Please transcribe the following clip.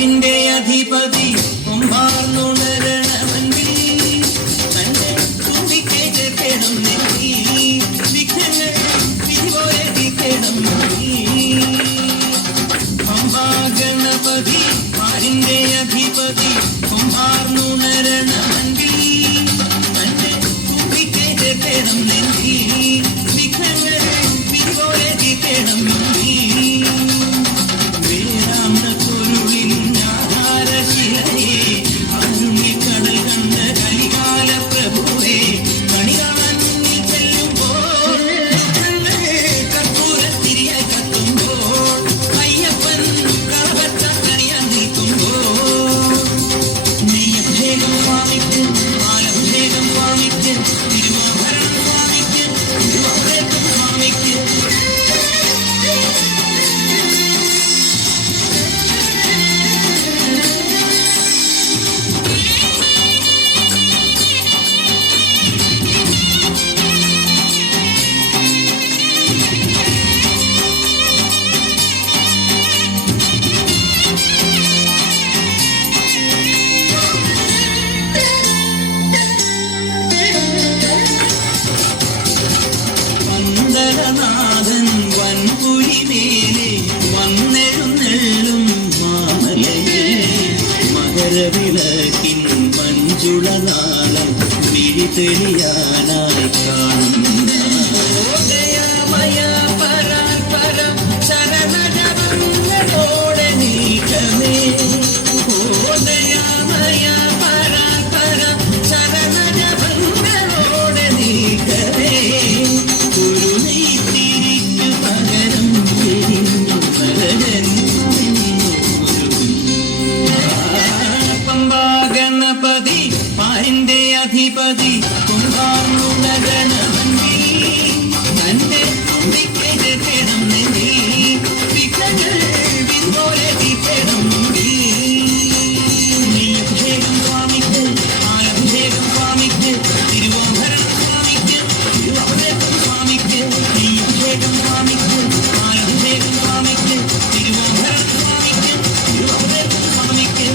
പാരിന്റെ അധിപതി കുംഭാർന്നുണരണമൻപിൽ തന്റെ തുമ്പിക്കേ ചേർക്കണം നെല്ലി വിഘ്നങ്ങൾ വിധിപോലെ തീർക്കണം ഗണപതി പാരിന്റെ അധിപതി കുംഭാർന്നുണരണമൻപിൽ തന്റെ തുമ്പിക്കേ ചേർക്കണം നെല്ലി വിഘ്നങ്ങൾ വിധിപോലെ തീർക്കണം നാഥൻ വൻപുലിമേലെ വന്നെഴുന്നെള്ളും മാമലയെ മകരവിളക്കിൻ മഞ്ജുളനാളം വിഴിതെളിയാനായി കാണുന്ന ശരണജപങ്ങളോടെ നീക്കമേ ശരണജപങ്ങളോടെ നീക്കമേ ഗണപതി പാരിന്റെ അധിപതി കുംഭാർന്നുണരണമൻപിൽ തന്റെ തുമ്പിക്കേ ചേർക്കണം നെല്ലി വിഘ്നങ്ങൾ വിധിപോലെ തീർക്കണം അഭിഷേകം സ്വാമിക്ക് ആലഭിഷേകം സ്വാമിക്ക് തിരുവോഭരണം സ്വാമിക്ക് തിരുവഭിഷേകം സ്വാമിക്ക് അഭിഷേകം സ്വാമിക്ക് ആലഭിഷേകം സ്വാമിക്ക് തിരുവോഭരണം സ്വാമിക്ക് തിരുവഭിഷേകം സ്വാമിക്ക്.